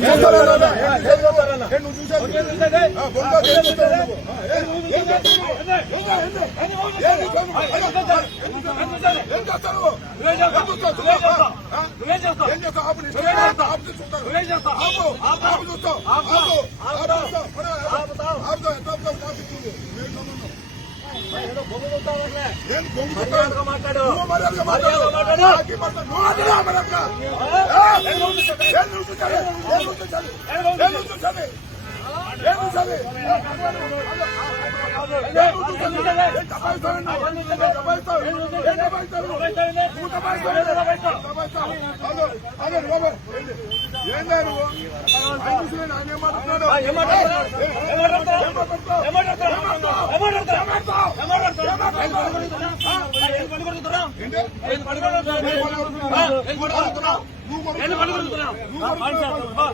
మాట్లాడు మాట్లాడు ఏమాట్లాడతావు ఏమాట్లాడతావు ఏమాట్లాడతావు ఏమాట్లాడతావు ఏమాట్లాడతావు పడుకుంటున్నావు